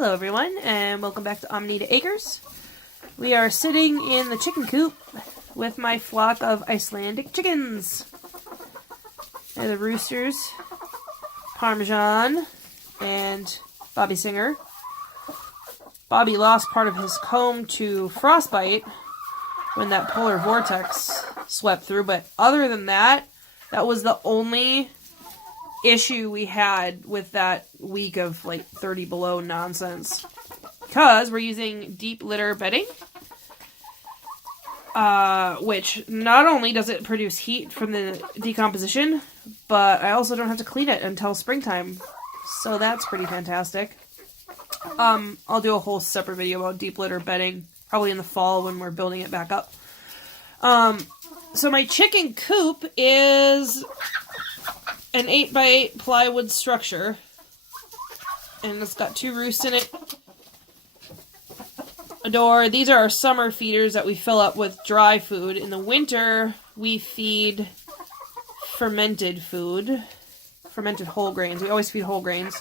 Hello everyone, and welcome back to Amanita Acres. We are sitting in the chicken coop with my flock of Icelandic chickens. They're the roosters, Parmesan, and Bobby Singer. Bobby lost part of his comb to frostbite when that polar vortex swept through, but other than that, that was the only issue we had with that week of like 30 below nonsense, because we're using deep litter bedding, which not only does it produce heat from the decomposition, but I also don't have to clean it until springtime, so that's pretty fantastic. I'll do a whole separate video about deep litter bedding probably in the fall when we're building it back up. So my chicken coop is an 8x8 plywood structure, and it's got 2 roosts in it, a door. These are our summer feeders that we fill up with dry food. In the winter, we feed fermented food, fermented whole grains. We always feed whole grains.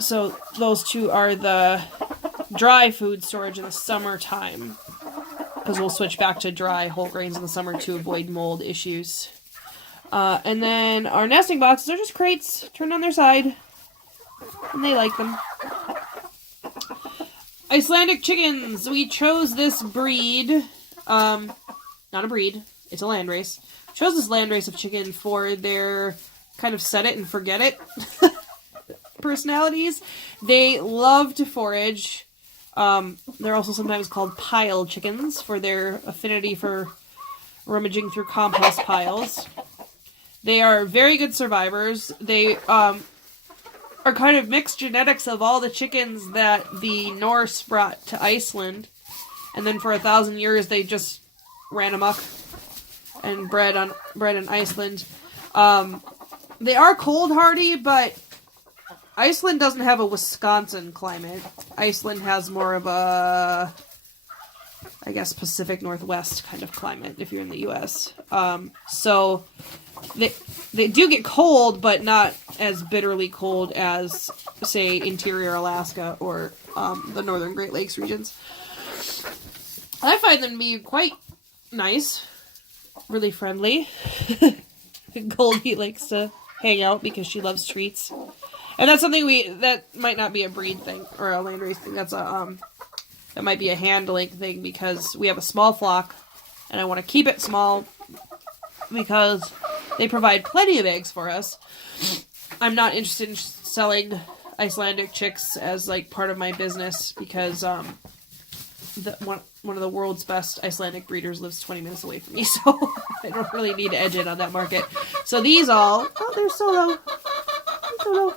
So those two are the dry food storage in the summertime, because we'll switch back to dry whole grains in the summer to avoid mold issues. And then our nesting boxes are just crates turned on their side, and they like them. Icelandic chickens. We chose this breed, not a breed, it's a landrace. Chose this landrace of chicken for their kind of set it and forget it personalities. They love to forage. They're also sometimes called pile chickens for their affinity for rummaging through compost piles. They are very good survivors. They are kind of mixed genetics of all the chickens that the Norse brought to Iceland, and then for 1,000 years they just ran amok and bred in Iceland. They are cold hardy, but Iceland doesn't have a Wisconsin climate. Iceland has more of a, I guess, Pacific Northwest kind of climate if you're in the U.S. So they do get cold, but not as bitterly cold as, say, interior Alaska or the northern Great Lakes regions. I find them to be quite nice, really friendly. Goldie likes to hang out because she loves treats. And that's something that might not be a breed thing or a landrace thing. That's that might be a handling thing, because we have a small flock and I want to keep it small because they provide plenty of eggs for us. I'm not interested in selling Icelandic chicks as like part of my business, because one of the world's best Icelandic breeders lives 20 minutes away from me, so I don't really need to edge in on that market. So these all, oh, they're Solo. Solo.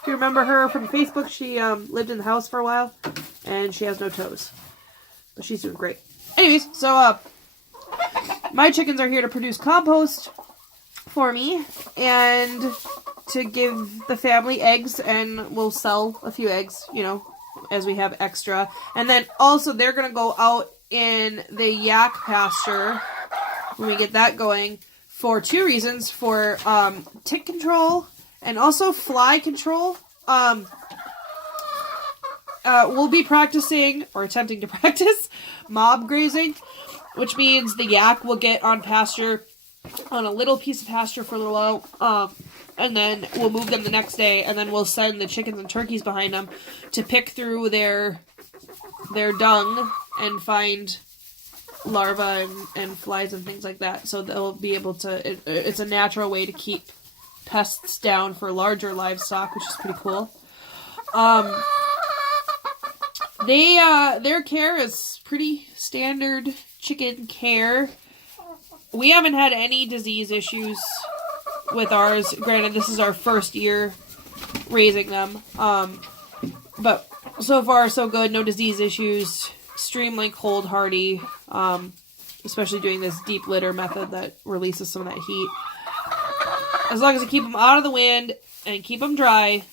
If you remember her from Facebook, she lived in the house for a while, and she has no toes. But she's doing great. Anyways, so my chickens are here to produce compost for me, and to give the family eggs, and we'll sell a few eggs, you know, as we have extra. And then also they're going to go out in the yak pasture when we get that going for 2 reasons. For tick control and also fly control. We'll be practicing, or attempting to practice, mob grazing, which means the yak will get on pasture, on a little piece of pasture for a little while, and then we'll move them the next day, and then we'll send the chickens and turkeys behind them to pick through their dung and find larvae and flies and things like that. So they'll be able to, it's a natural way to keep pests down for larger livestock, which is pretty cool. Their care is pretty standard chicken care. We haven't had any disease issues with ours. Granted, this is our first year raising them. But so far, so good. No disease issues. Extremely cold hardy. Especially doing this deep litter method that releases some of that heat. As long as you keep them out of the wind and keep them dry,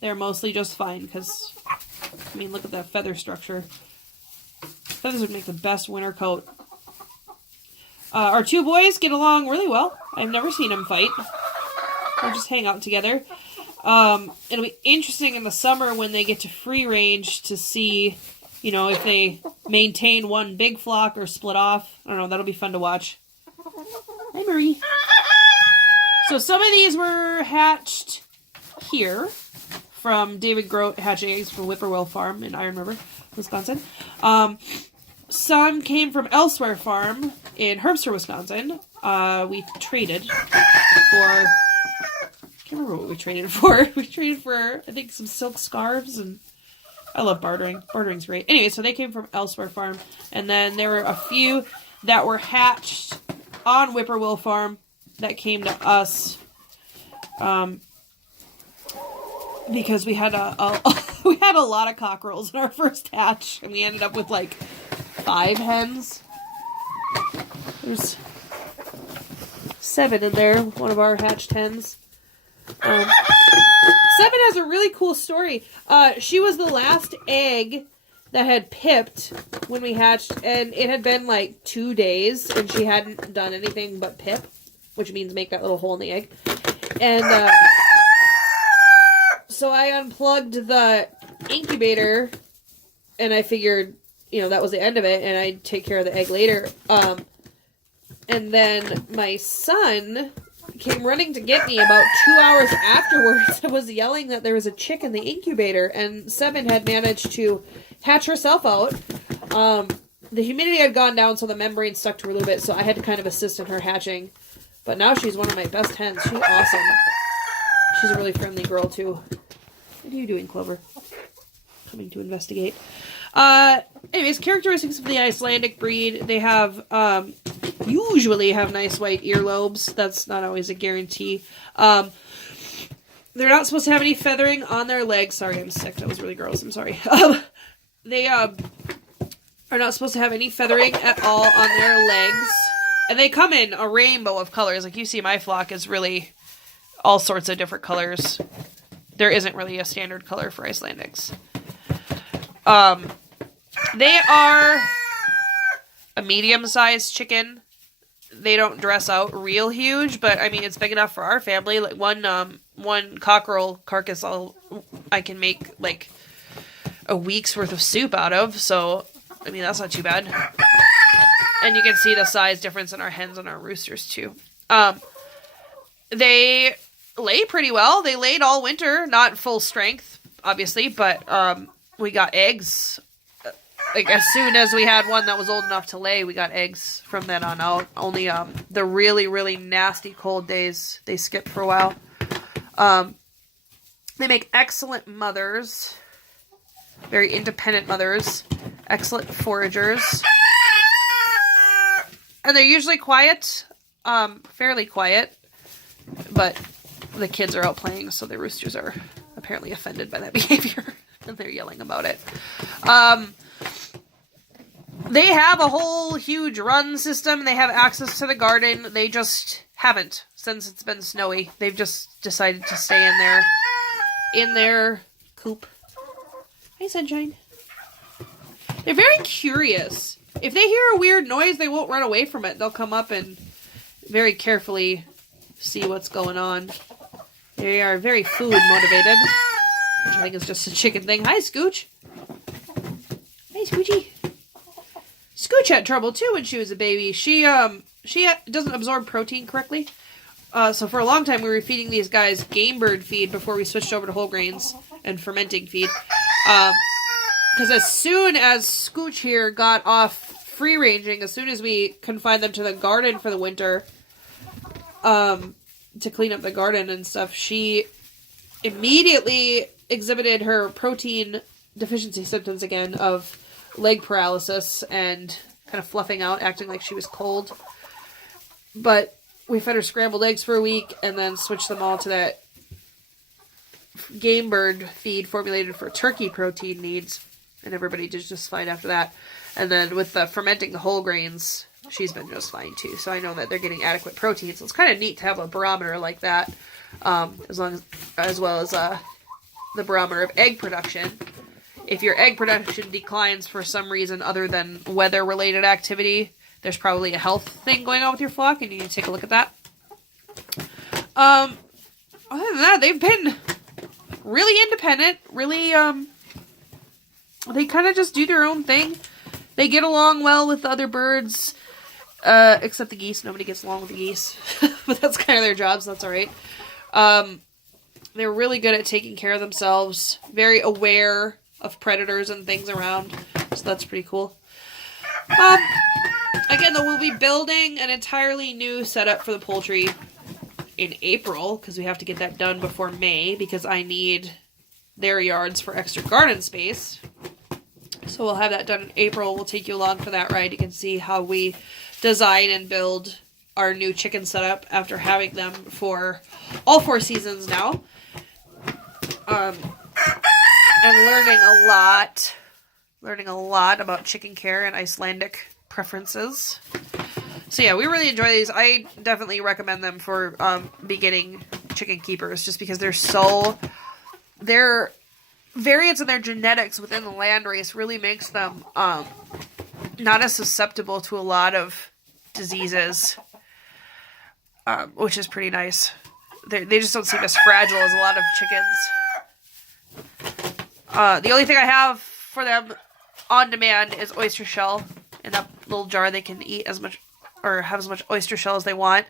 they're mostly just fine. Because, I mean, look at that feather structure. Feathers would make the best winter coat. Our 2 boys get along really well. I've never seen them fight. They just hang out together. It'll be interesting in the summer when they get to free range to see, you know, if they maintain one big flock or split off. I don't know, that'll be fun to watch. Hi, Marie. So some of these were hatched here from David Grote hatching eggs from Whippoorwill Farm in Iron River, Wisconsin. Some came from Elsewhere Farm in Herbster, Wisconsin. We traded for... I can't remember what we traded for. We traded for, I think, some silk scarves, and I love bartering. Bartering's great. Anyway, so they came from Elsewhere Farm, and then there were a few that were hatched on Whippoorwill Farm that came to us, because we had we had a lot of cockerels in our first hatch, and we ended up with like 5 hens. There's 7 in there. One of our hatched hens. 7 has a really cool story. She was the last egg that had pipped when we hatched, and it had been like 2 days, and she hadn't done anything but pip, which means make that little hole in the egg. And so I unplugged the incubator, and I figured, you know, that was the end of it, and I'd take care of the egg later. And then my son came running to get me about 2 hours afterwards and was yelling that there was a chick in the incubator, and 7 had managed to hatch herself out. The humidity had gone down, so the membrane stuck to her a little bit, so I had to kind of assist in her hatching. But now she's one of my best hens. She's awesome. She's a really friendly girl, too. What are you doing, Clover? Coming to investigate. Anyways, characteristics of the Icelandic breed. They have, usually have nice white earlobes. That's not always a guarantee. They're not supposed to have any feathering on their legs. Sorry, I'm sick. That was really gross. I'm sorry. They, are not supposed to have any feathering at all on their legs. And they come in a rainbow of colors. Like, you see my flock is really all sorts of different colors. There isn't really a standard color for Icelandics. They are a medium-sized chicken. They don't dress out real huge, but I mean, it's big enough for our family. Like one cockerel carcass I can make like a week's worth of soup out of. So, I mean, that's not too bad. And you can see the size difference in our hens and our roosters too. They lay pretty well. They laid all winter, not full strength, obviously, but we got eggs. Like, as soon as we had one that was old enough to lay, we got eggs from then on out. Only the really, really nasty cold days, they skipped for a while. They make excellent mothers. Very independent mothers. Excellent foragers. And they're usually quiet. Fairly quiet. But the kids are out playing, so the roosters are apparently offended by that behavior. And they're yelling about it. They have a whole huge run system. They have access to the garden. They just haven't since it's been snowy. They've just decided to stay in their coop. Hi, Sunshine. They're very curious. If they hear a weird noise, they won't run away from it. They'll come up and very carefully see what's going on. They are very food motivated, which I think is just a chicken thing. Hi, Scooch. Hi, Scoochy. Scooch had trouble too when she was a baby. She doesn't absorb protein correctly. So for a long time we were feeding these guys game bird feed before we switched over to whole grains and fermenting feed. Because as soon as Scooch here got off free ranging, as soon as we confined them to the garden for the winter, to clean up the garden and stuff, she immediately exhibited her protein deficiency symptoms again of leg paralysis and kind of fluffing out, acting like she was cold. But we fed her scrambled eggs for a week and then switched them all to that game bird feed formulated for turkey protein needs, and everybody did just fine after that. And then with the fermenting the whole grains, she's been just fine too. So I know that they're getting adequate protein. So it's kind of neat to have a barometer like that, as well as the barometer of egg production. If your egg production declines for some reason other than weather-related activity, there's probably a health thing going on with your flock, and you need to take a look at that. Other than that, they've been really independent, really, they kind of just do their own thing. They get along well with the other birds, except the geese. Nobody gets along with the geese, but that's kind of their job, so that's alright. They're really good at taking care of themselves, very aware of predators and things around, so that's pretty cool. Again, though, we'll be building an entirely new setup for the poultry in April, because we have to get that done before May, because I need their yards for extra garden space. So we'll have that done in April. We'll take you along for that ride. You can see how we design and build our new chicken setup after having them for all 4 seasons now. And learning a lot about chicken care and Icelandic preferences. So yeah, we really enjoy these. I definitely recommend them for beginning chicken keepers, just because their variance in their genetics within the landrace really makes them not as susceptible to a lot of diseases, which is pretty nice. They just don't seem as fragile as a lot of chickens. The only thing I have for them on demand is oyster shell. In that little jar, they can eat as much or have as much oyster shell as they want.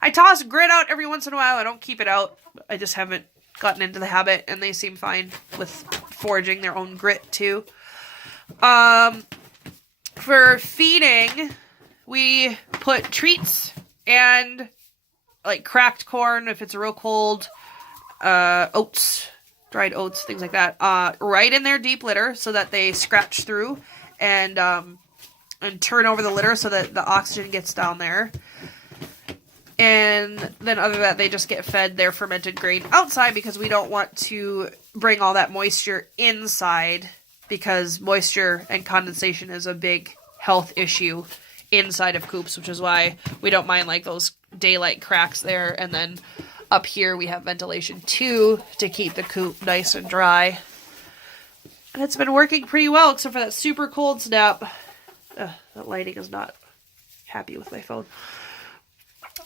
I toss grit out every once in a while. I don't keep it out. I just haven't gotten into the habit, and they seem fine with foraging their own grit too. For feeding, we put treats and like cracked corn if it's real cold, oats, dried oats, things like that, right in their deep litter so that they scratch through and turn over the litter so that the oxygen gets down there. And then other than that, they just get fed their fermented grain outside, because we don't want to bring all that moisture inside, because moisture and condensation is a big health issue inside of coops, which is why we don't mind like those daylight cracks there. And then up here we have ventilation too to keep the coop nice and dry. And it's been working pretty well, except for that super cold snap. That lighting is not happy with my phone.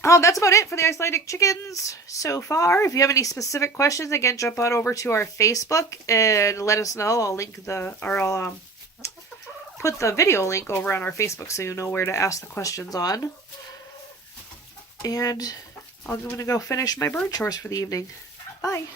That's about it for the Icelandic chickens so far. If you have any specific questions, again, jump on over to our Facebook and let us know. I'll put the video link over on our Facebook so you know where to ask the questions on. And I'm going to go finish my bird chores for the evening. Bye.